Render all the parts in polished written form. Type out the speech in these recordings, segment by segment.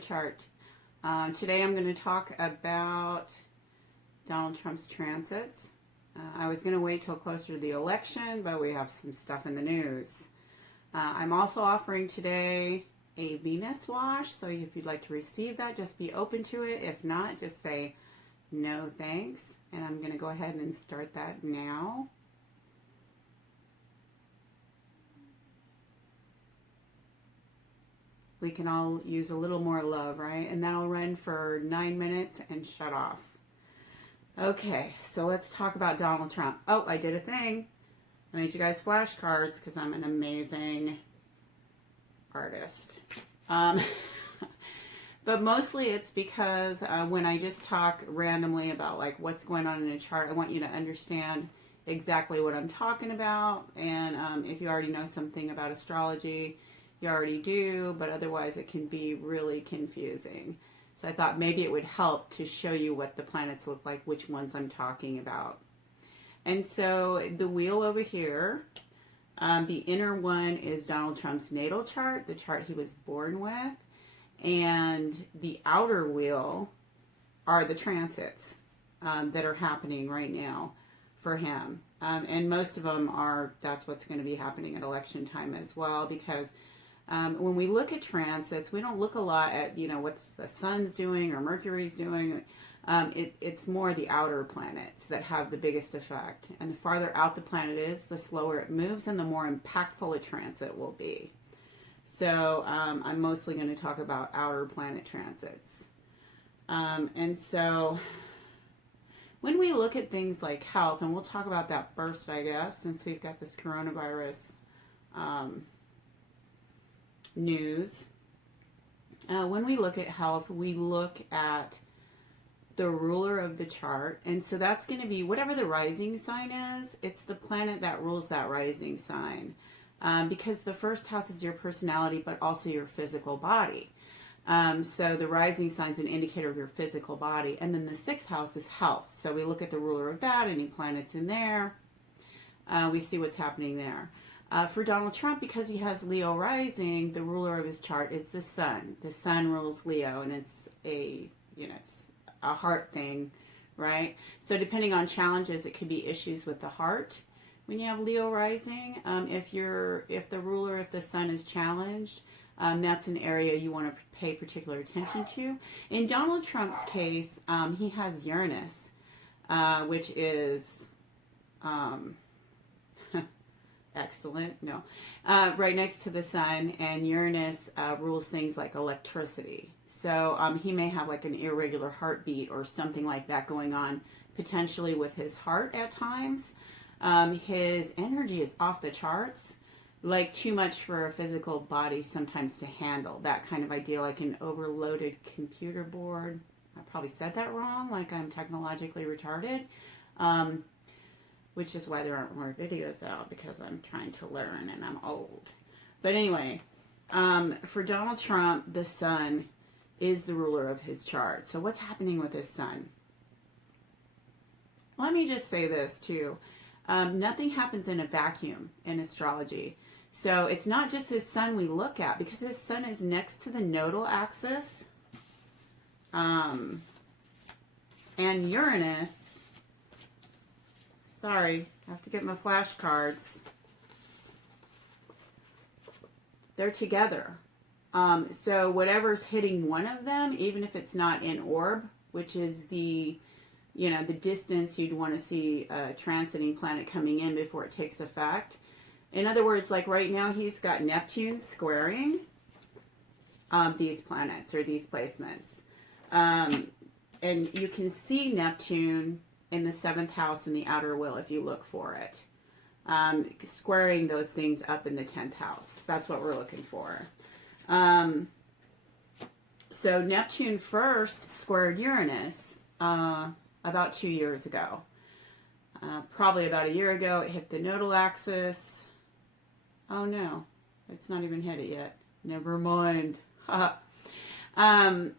chart. Today I'm going to talk about Donald Trump's transits. I was going to wait till closer to the election, but we have some stuff in the news. I'm also offering today a Venus wash, so if you'd like to receive that, just be open to it. If not, just say no thanks. And I'm going to go ahead and start that now. We can all use a little more love, right? And that'll run for 9 minutes and shut off. Okay, so let's talk about Donald Trump. Oh, I did a thing. I made you guys flashcards because I'm an amazing artist. But mostly it's because when I just talk randomly about like what's going on in a chart, I want you to understand exactly what I'm talking about. And if you already know something about astrology, you already do, but otherwise it can be really confusing. So I thought maybe it would help to show you what the planets look like, which ones I'm talking about. And so the wheel over here, the inner one is Donald Trump's natal chart, the chart he was born with. And the outer wheel are the transits that are happening right now for him. And most of them are, that's what's going to be happening at election time as well, because when we look at transits, we don't look a lot at, what the sun's doing or Mercury's doing. It's more the outer planets that have the biggest effect. And the farther out the planet is, the slower it moves and the more impactful a transit will be. So I'm mostly going to talk about outer planet transits. And so when we look at things like health, and we'll talk about that first, I guess, since we've got this coronavirus news. When we look at health, we look at the ruler of the chart. And so that's going to be whatever the rising sign is, it's the planet that rules that rising sign. Because the first house is your personality, but also your physical body. So the rising sign is an indicator of your physical body. And then the sixth house is health. So we look at the ruler of that, any planets in there. We see what's happening there. For Donald Trump, because he has Leo rising, the ruler of his chart is the sun. The sun rules Leo, and it's it's a heart thing, right? So depending on challenges, it could be issues with the heart. When you have Leo rising, if the sun is challenged, that's an area you want to pay particular attention to. In Donald Trump's case, he has Uranus, which is excellent. No, right next to the sun, and Uranus rules things like electricity. So he may have like an irregular heartbeat or something like that going on, potentially with his heart at times. His energy is off the charts, like too much for a physical body sometimes to handle. That kind of idea, like an overloaded computer board. I probably said that wrong, like I'm technologically retarded, which is why there aren't more videos out, because I'm trying to learn and I'm old. But anyway, for Donald Trump, the sun is the ruler of his chart. So what's happening with his sun? Let me just say this too. Nothing happens in a vacuum in astrology. So it's not just his sun we look at, because his sun is next to the nodal axis. And Uranus, sorry, I have to get my flashcards. They're together. So whatever's hitting one of them, even if it's not in orb, which is the distance you'd want to see a transiting planet coming in before it takes effect. In other words, like right now, he's got Neptune squaring these planets or these placements. And you can see Neptune in the 7th house in the outer wheel if you look for it. Squaring those things up in the 10th house. That's what we're looking for. So Neptune first squared Uranus about 2 years ago. Probably about a year ago, it hit the nodal axis. Oh no, it's not even hit it yet. Never mind. And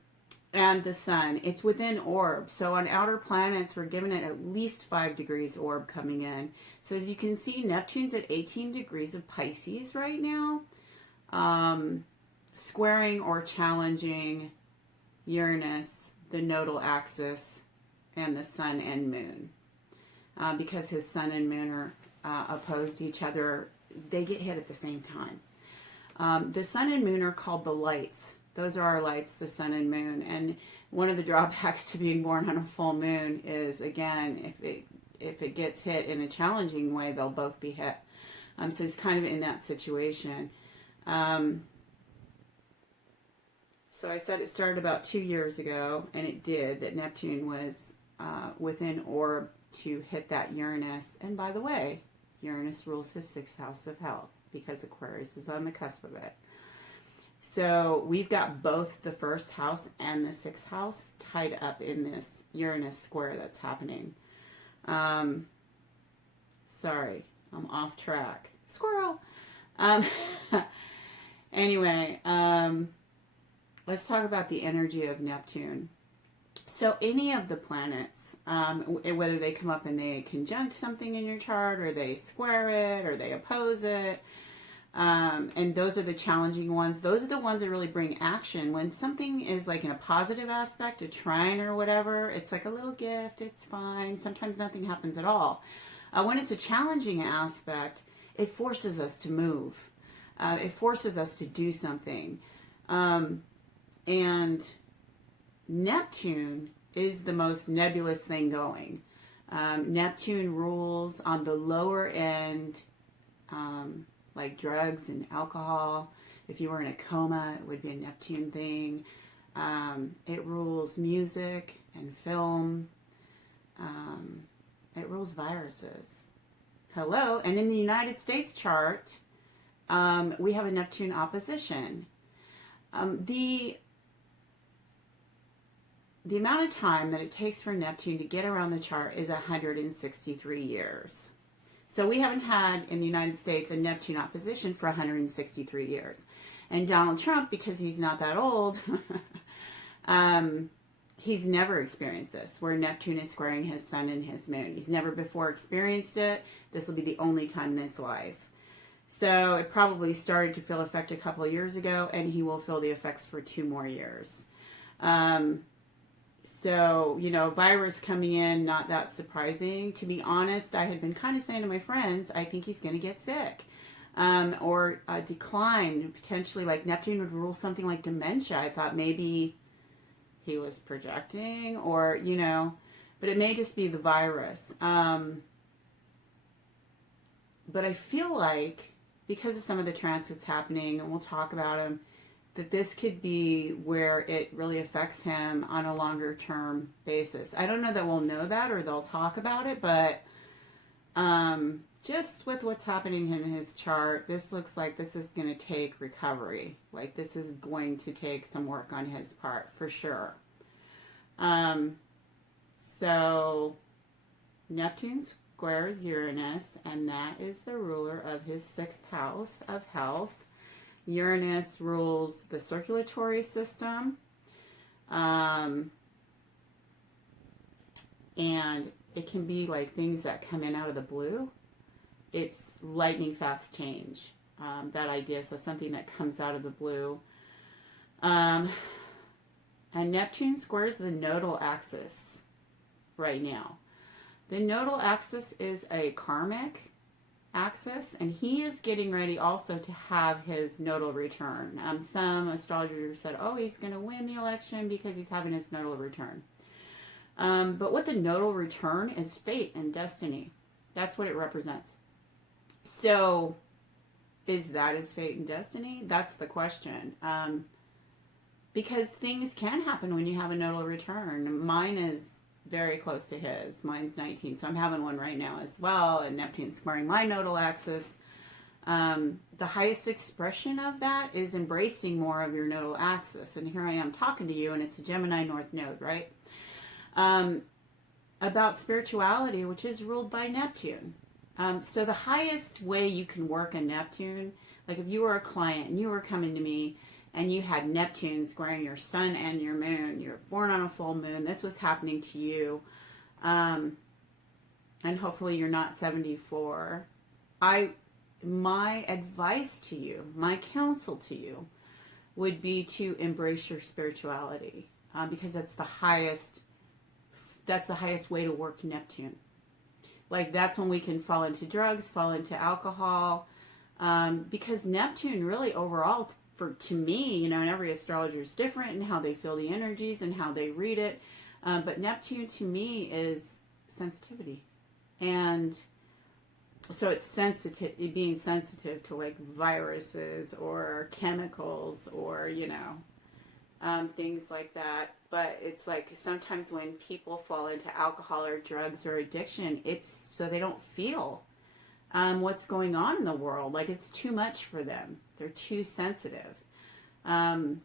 the sun, it's within orb. So on outer planets, we're given it at least 5 degrees orb coming in. So as you can see, Neptune's at 18 degrees of Pisces right now. Squaring or challenging Uranus, the nodal axis, and the sun and moon. Because his sun and moon are opposed to each other, they get hit at the same time. The sun and moon are called the lights. Those are our lights, the sun and moon. And one of the drawbacks to being born on a full moon is, again, if it gets hit in a challenging way, they'll both be hit. So he's kind of in that situation. So I said it started about 2 years ago, and it did, that Neptune was within orb to hit that Uranus. And by the way, Uranus rules his 6th house of health because Aquarius is on the cusp of it. So we've got both the 1st house and the 6th house tied up in this Uranus square that's happening. Sorry, I'm off track. Squirrel! Anyway, let's talk about the energy of Neptune. So any of the planets, whether they come up and they conjunct something in your chart, or they square it, or they oppose it, and those are the challenging ones. Those are the ones that really bring action. When something is like in a positive aspect, a trine or whatever, it's like a little gift, it's fine. Sometimes nothing happens at all. When it's a challenging aspect, it forces us to move. It forces us to do something. And Neptune is the most nebulous thing going. Neptune rules on the lower end, like drugs and alcohol. If you were in a coma, it would be a Neptune thing. It rules music and film. It rules viruses. Hello. And in the United States chart, we have a Neptune opposition. The amount of time that it takes for Neptune to get around the chart is 163 years. So we haven't had in the United States a Neptune opposition for 163 years. And Donald Trump, because he's not that old, he's never experienced this, where Neptune is squaring his sun and his moon. He's never before experienced it. This will be the only time in his life. So it probably started to feel effect a couple of years ago, and he will feel the effects for 2 more years. So, virus coming in, not that surprising. To be honest, I had been kind of saying to my friends, I think he's going to get sick. Or decline, potentially, like Neptune would rule something like dementia. I thought maybe he was projecting, or, but it may just be the virus. But I feel like, because of some of the transits happening, and we'll talk about them, that this could be where it really affects him on a longer term basis. I don't know that we'll know that, or they'll talk about it, but just with what's happening in his chart, this looks like this is going to take recovery. Like this is going to take some work on his part, for sure. So Neptune squares Uranus, and that is the ruler of his 6th house of health. Uranus rules the circulatory system, and it can be like things that come in out of the blue. It's lightning fast change, that idea. So something that comes out of the blue. And Neptune squares the nodal axis right now. The nodal axis is a karmic axis, and he is getting ready also to have his nodal return. Some astrologers said, oh, he's going to win the election because he's having his nodal return. But what the nodal return is, fate and destiny. That's what it represents. So is that his fate and destiny? That's the question. Because things can happen when you have a nodal return. Mine is very close to his. Mine's 19, so I'm having one right now as well, and Neptune's squaring my nodal axis. The highest expression of that is embracing more of your nodal axis, and here I am talking to you, and it's a Gemini North Node, right? About spirituality, which is ruled by Neptune. So the highest way you can work a Neptune, like if you were a client and you were coming to me and you had Neptune squaring your sun and your moon, you were born on a full moon, this was happening to you, and hopefully you're not 74. My advice to you, my counsel to you, would be to embrace your spirituality. because that's the highest way to work Neptune. Like, that's when we can fall into drugs, fall into alcohol, because Neptune really overall, to me, and every astrologer is different in how they feel the energies and how they read it, but Neptune to me is sensitivity. And so it's being sensitive to like viruses or chemicals or, things like that. But it's like sometimes when people fall into alcohol or drugs or addiction, it's so they don't feel what's going on in the world. Like, it's too much for them. They're too sensitive. And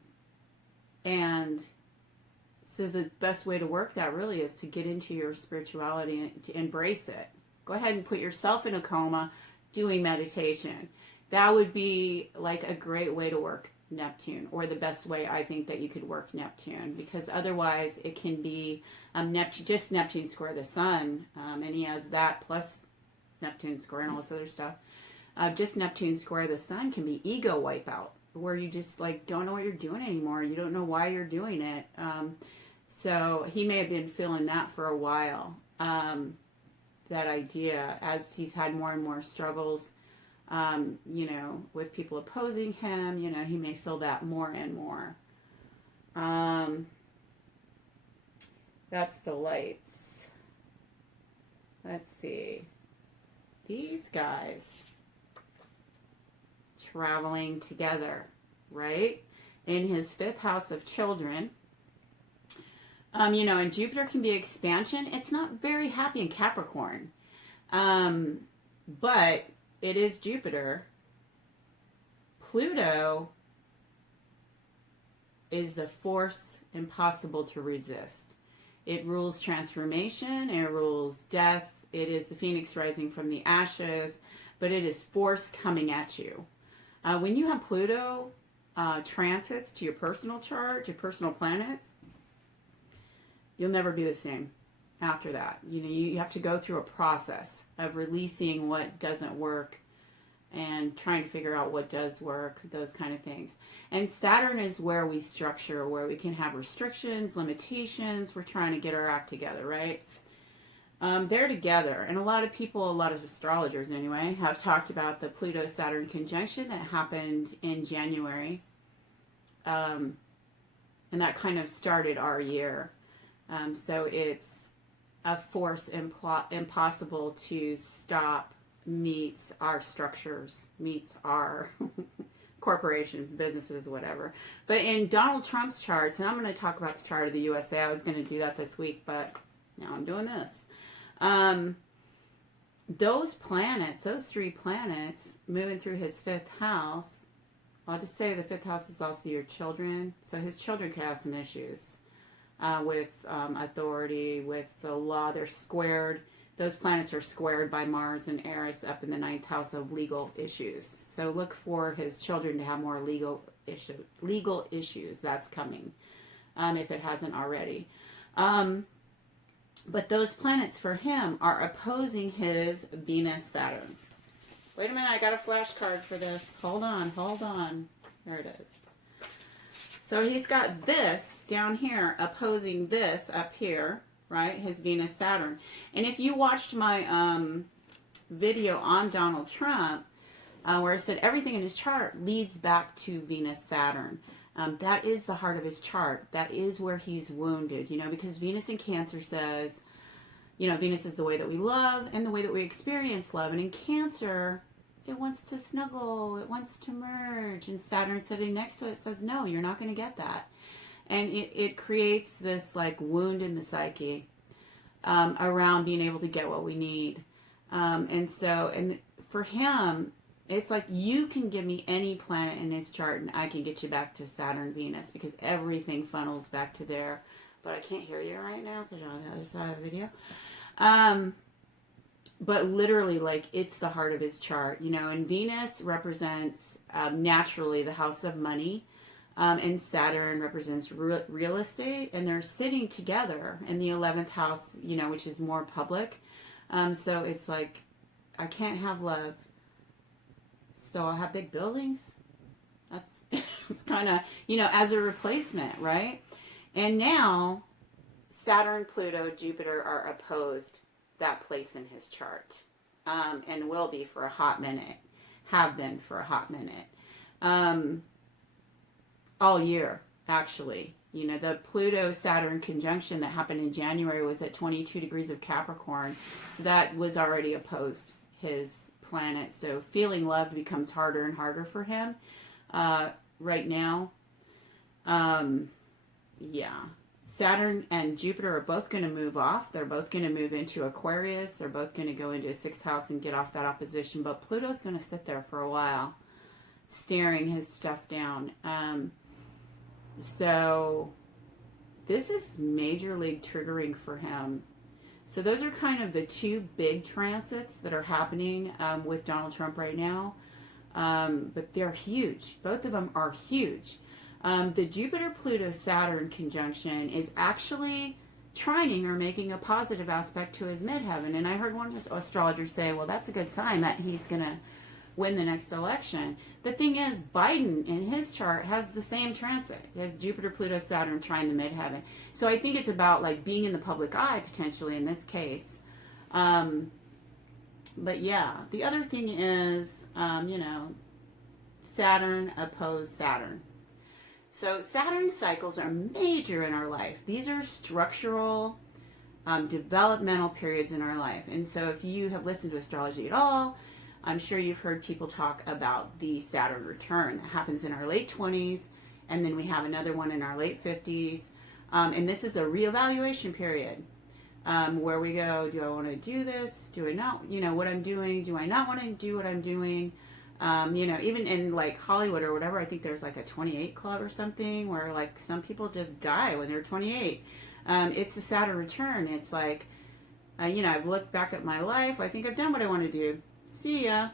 so the best way to work that really is to get into your spirituality and to embrace it. Go ahead and put yourself in a coma doing meditation. That would be like a great way to work Neptune, or the best way I think that you could work Neptune, because otherwise it can be Neptune square the sun, and he has that plus Neptune square and all this other stuff. Just Neptune square the sun can be ego wipeout, where you just like don't know what you're doing anymore. You don't know why you're doing it. So he may have been feeling that for a while. That idea, as he's had more and more struggles, with people opposing him, he may feel that more and more. That's the lights. Let's see. These guys traveling together, right? In his 5th house of children. And Jupiter can be expansion. It's not very happy in Capricorn. But it is Jupiter. Pluto is the force impossible to resist. It rules transformation. It rules death. It is the phoenix rising from the ashes. But it is force coming at you. When you have Pluto transits to your personal chart, your personal planets, you'll never be the same after that. You have to go through a process of releasing what doesn't work and trying to figure out what does work, those kind of things. And Saturn is where we structure, where we can have restrictions, limitations. We're trying to get our act together, right? They're together. And a lot of people, a lot of astrologers anyway, have talked about the Pluto-Saturn conjunction that happened in January. And that kind of started our year. So it's a force impossible to stop, meets our structures, meets our corporations, businesses, whatever. But in Donald Trump's charts, and I'm going to talk about the chart of the USA. I was going to do that this week, but now I'm doing this. Those planets, those 3 planets moving through his 5th house, I'll just say the 5th house is also your children. So his children could have some issues. With authority, with the law. They're squared. Those planets are squared by Mars and Eris up in the 9th house of legal issues. So look for his children to have more legal issues. That's coming, if it hasn't already. But those planets for him are opposing his Venus-Saturn. Wait a minute, I got a flashcard for this. Hold on. There it is. So he's got this down here opposing this up here, right? His Venus-Saturn. And if you watched my video on Donald Trump, where I said everything in his chart leads back to Venus-Saturn. That is the heart of his chart. That is where he's wounded, because Venus in Cancer says, Venus is the way that we love and the way that we experience love. And in Cancer, it wants to snuggle, it wants to merge, and Saturn sitting next to it says, no, you're not going to get that. And it creates this like wound in the psyche around being able to get what we need. And for him, it's like, you can give me any planet in his chart and I can get you back to Saturn, Venus, because everything funnels back to there. But I can't hear you right now because you're on the other side of the video. But literally, like, it's the heart of his chart, and Venus represents naturally the house of money, and Saturn represents real estate, and they're sitting together in the 11th house, which is more public. So it's like, I can't have love, so I'll have big buildings. That's it's kind of, as a replacement, right? And now Saturn, Pluto, Jupiter are opposed that place in his chart, and will be for a hot minute, have been for a hot minute, all year, actually. You know, the Pluto-Saturn conjunction that happened in January was at 22 degrees of Capricorn, so that was already opposed his planet. So feeling loved becomes harder and harder for him right now. Yeah. Saturn and Jupiter are both going to move off. They're both going to move into Aquarius. They're both going to go into a 6th house and get off that opposition. But Pluto's going to sit there for a while, staring his stuff down. So this is majorly triggering for him. So those are kind of the two big transits that are happening with Donald Trump right now. But they're huge. Both of them are huge. The Jupiter-Pluto-Saturn conjunction is actually trining or making a positive aspect to his midheaven. And I heard one astrologer say, well, that's a good sign that he's going to win the next election. The thing is, Biden in his chart has the same transit. He has Jupiter-Pluto-Saturn trine the midheaven. So I think it's about like being in the public eye potentially in this case. But yeah, the other thing is, you know, Saturn opposed Saturn. So Saturn cycles are major in our life. These are structural, developmental periods in our life. And so if you have listened to astrology at all, I'm sure you've heard people talk about the Saturn return that happens in our late 20s, and then we have another one in our late 50s. And this is a reevaluation period where we go, do I want to do this? Do I not? You know, what I'm doing? Do I not want to do what I'm doing? You know, even in like Hollywood or whatever, I think there's like a 28 club or something where like some people just die when they're 28. It's a Saturn return. It's like, you know, I've looked back at my life. I think I've done what I want to do. See ya.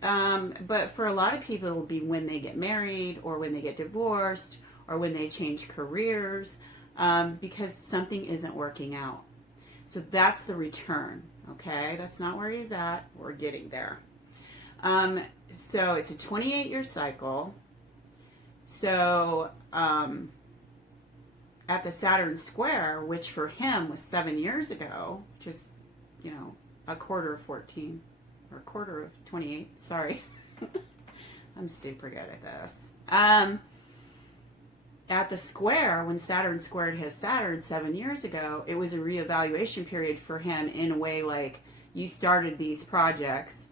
But for a lot of people, it'll be when they get married or when they get divorced or when they change careers because something isn't working out. So that's the return. Okay. That's not where he's at. We're getting there. So it's a 28-year cycle. So at the Saturn square, which for him was 7 years ago, which is, you know, a quarter of 14 or a quarter of 28. Sorry. I'm super good at this. At the square, when Saturn squared his Saturn 7 years ago, it was a reevaluation period for him in a way like you started these projects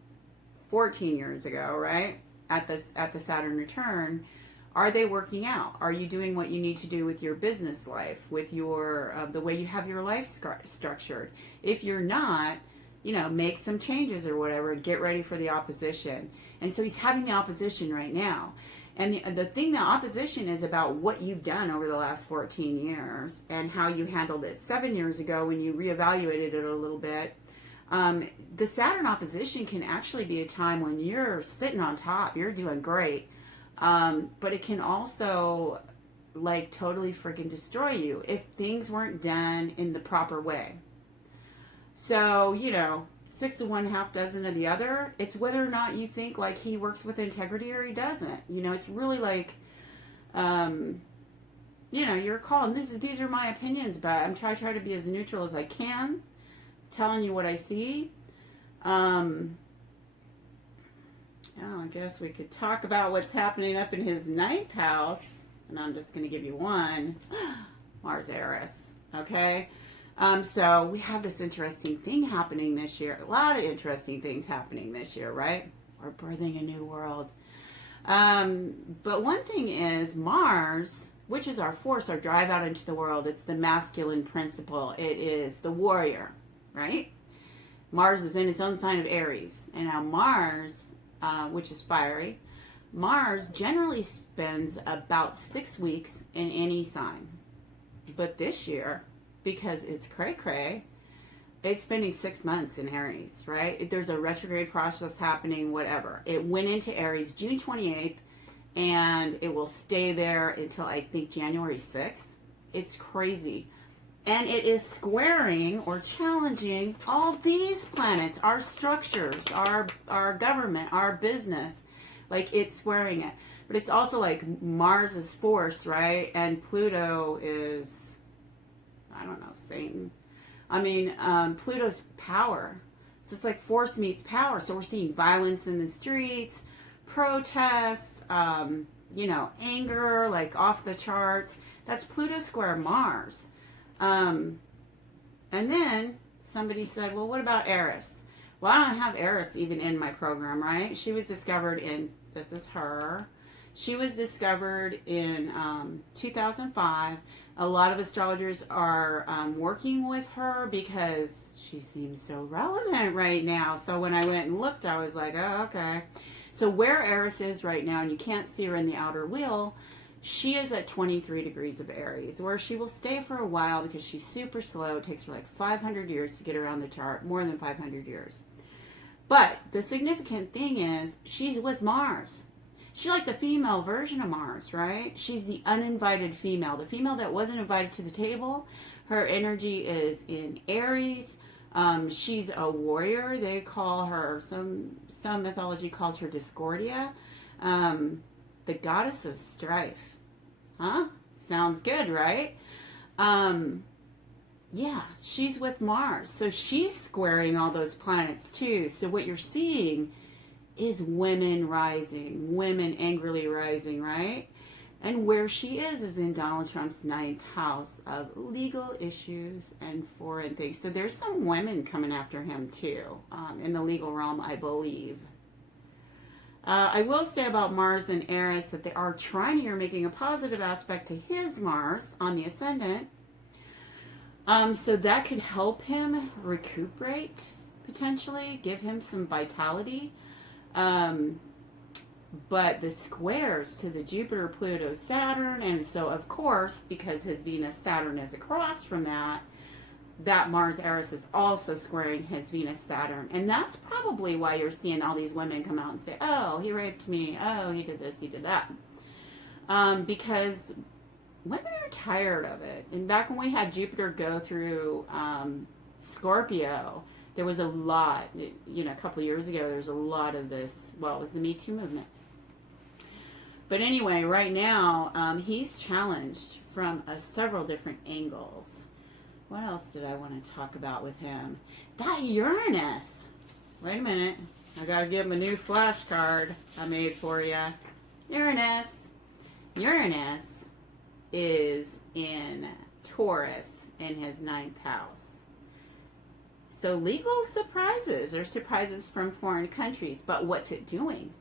14 years ago, right? At the Saturn return, are they working out? Are you doing what you need to do with your business life, with your the way you have your life structured? If you're not, you know, make some changes or whatever. Get ready for the opposition. And so he's having the opposition right now. And the thing, the opposition is about what you've done over the last 14 years and how you handled it 7 years ago when you reevaluated it a little bit. The Saturn opposition can actually be a time when you're sitting on top, you're doing great, but it can also like totally freaking destroy you if things weren't done in the proper way. So, you know, 6 of one, half dozen of the other. It's whether or not you think like he works with integrity or he doesn't. You know, it's really like, you know, your call. And these are my opinions, but I'm try to be as neutral as I can. Telling you what I see. Yeah, I guess we could talk about what's happening up in his 9th house. And I'm just going to give you one. Mars Eris. Okay? So we have this interesting thing happening this year. A lot of interesting things happening this year, right? We're birthing a new world. But one thing is Mars, which is our force, our drive out into the world. It's the masculine principle. It is the warrior. Right? Mars is in its own sign of Aries. And now Mars, which is fiery, Mars generally spends about 6 weeks in any sign. But this year, because it's cray-cray, it's spending 6 months in Aries, right? There's a retrograde process happening, whatever. It went into Aries June 28th, and it will stay there until I think January 6th. It's crazy. And it is squaring or challenging all these planets, our structures, our government, our business. Like it's squaring it. But it's also like Mars is force, right? And Pluto is, I don't know, Satan. I mean, Pluto's power. So it's like force meets power. So we're seeing violence in the streets, protests, you know, anger, like off the charts. That's Pluto square Mars. And then somebody said, well, what about Eris? Well, I don't have Eris even in my program, right? She was discovered in, this is her. She was discovered in 2005. A lot of astrologers are working with her because she seems so relevant right now. So when I went and looked, I was like, oh, okay. So where Eris is right now, and you can't see her in the outer wheel, she is at 23 degrees of Aries, where she will stay for a while because she's super slow. It takes her like 500 years to get around the chart, more than 500 years. But the significant thing is she's with Mars. She's like the female version of Mars, right? She's the uninvited female, the female that wasn't invited to the table. Her energy is in Aries. She's a warrior. They call her, some mythology calls her Discordia, the goddess of strife. Huh? Sounds good, right? Yeah, she's with Mars. So she's squaring all those planets too. So what you're seeing is women rising, women angrily rising, right? And where she is in Donald Trump's ninth house of legal issues and foreign things. So there's some women coming after him too, in the legal realm, I believe. I will say about Mars and Eris that they are trying here, making a positive aspect to his Mars on the ascendant. So that could help him recuperate, potentially, give him some vitality. But the squares to the Jupiter, Pluto, Saturn, and so of course, because his Venus, Saturn is across from that, that Mars Eris is also squaring his Venus, Saturn. And that's probably why you're seeing all these women come out and say, oh, he raped me. Oh, he did this, he did that. Because women are tired of it. And back when we had Jupiter go through Scorpio, there was a lot, you know, a couple of years ago, there was a lot of this, well, it was the Me Too movement. But anyway, right now, he's challenged from several different angles. What else did I want to talk about with him? That Uranus. Wait a minute. I got to give him a new flashcard I made for you. Uranus. Uranus is in Taurus in his ninth house. So legal surprises or surprises from foreign countries. But what's it doing?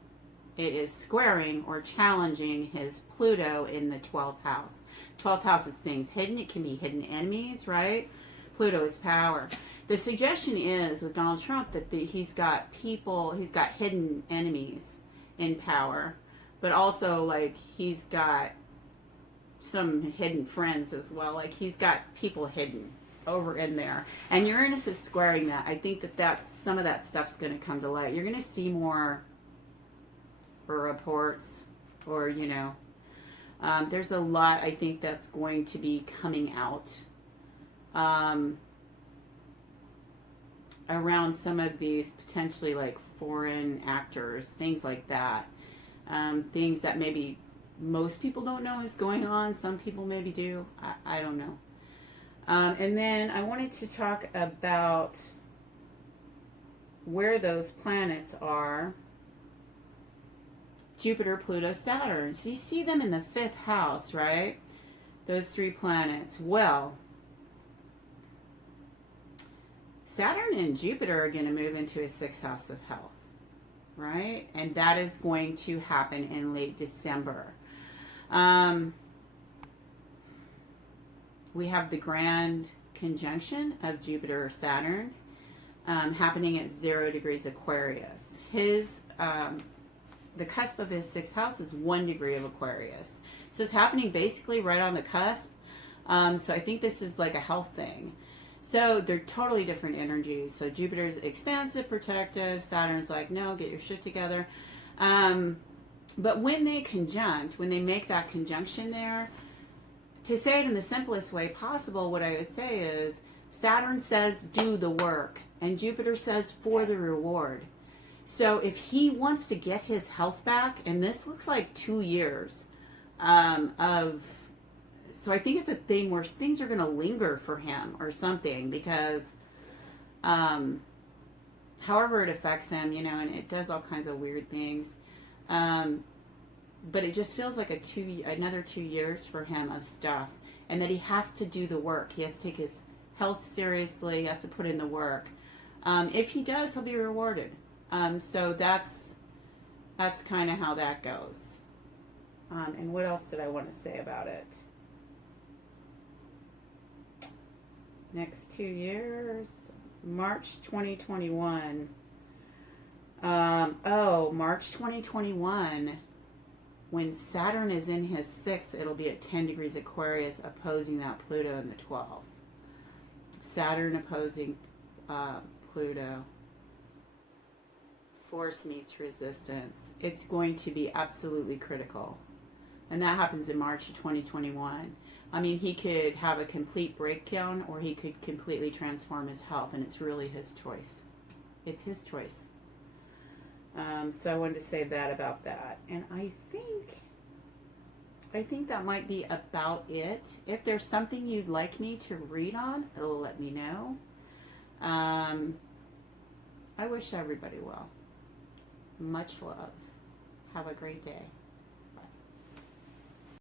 It is squaring or challenging his Pluto in the 12th house. 12th house is things hidden. It can be hidden enemies, right? Pluto is power. The suggestion is with Donald Trump that he's got hidden enemies in power, but also like he's got some hidden friends as well. Like he's got people hidden over in there. And Uranus is squaring that. I think that's some of that stuff's going to come to light. You're going to see more reports or, you know, there's a lot I think that's going to be coming out around some of these potentially like foreign actors, things like that. Things that maybe most people don't know is going on. Some people maybe do. I don't know. And then I wanted to talk about where those planets are. Jupiter, Pluto, Saturn. So you see them in the 5th house, right? Those 3 planets. Well, Saturn and Jupiter are going to move into a 6th house of health, right? And that is going to happen in late December. We have the grand conjunction of Jupiter, Saturn, happening at 0 degrees Aquarius. The cusp of his 6th house is 1 degree of Aquarius. So it's happening basically right on the cusp. So I think this is like a health thing. So they're totally different energies. So Jupiter's expansive, protective. Saturn's like, no, get your shit together. But when they conjunct, when they make that conjunction there, to say it in the simplest way possible, what I would say is Saturn says do the work and Jupiter says for the reward. So if he wants to get his health back, and this looks like 2 years of, so I think it's a thing where things are going to linger for him or something, because however it affects him, you know, and it does all kinds of weird things. But it just feels like another 2 years for him of stuff, and that he has to do the work. He has to take his health seriously. He has to put in the work. If he does, he'll be rewarded. So that's kind of how that goes. And what else did I want to say about it? Next 2 years, March 2021. March 2021, when Saturn is in his 6th, it'll be at 10 degrees Aquarius, opposing that Pluto in the 12th. Saturn opposing Pluto. Force meets resistance. It's going to be absolutely critical. And that happens in March of 2021. I mean, he could have a complete breakdown, or he could completely transform his health, and it's really his choice. It's his choice. So I wanted to say that about that. And I think that might be about it. If there's something you'd like me to read on, it'll let me know. I wish everybody well. Much love. Have a great day.